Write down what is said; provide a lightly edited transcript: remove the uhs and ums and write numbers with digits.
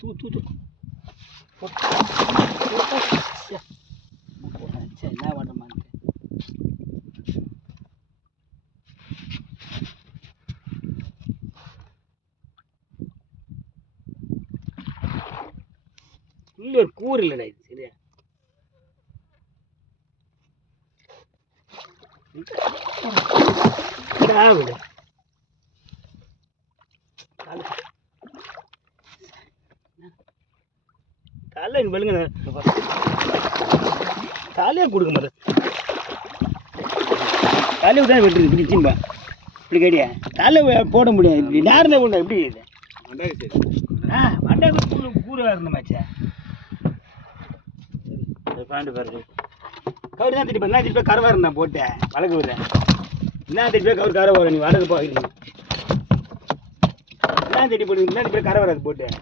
தூ தூ தூ சரி என்ன பண்ணுமான்னு உள்ள ஒரு கூறு இல்லைடா இது சரியா விடு தலை வெளுங்க தலையே கொடுக்க மாட்டேன் தலை தான் வெட்டுறது இப்படி சிம்பா இப்படி கேட்டியா தலை போட முடியாது இப்படி நேரம் கொண்டா எப்படி இது மண்டை கூறாக இருந்தமாச்சா பாண்டு பாரு கவர் தான் திட்டி என்ன திட்டி கரை வரேன் நான் போட்டேன் வழக்கு விடுறேன் என்ன திட்டி கரை வர நீ வடக்கு போகிறீங்க என்ன திட்டி போட்டு என்ன திட்டி கரை வராது போட்டேன்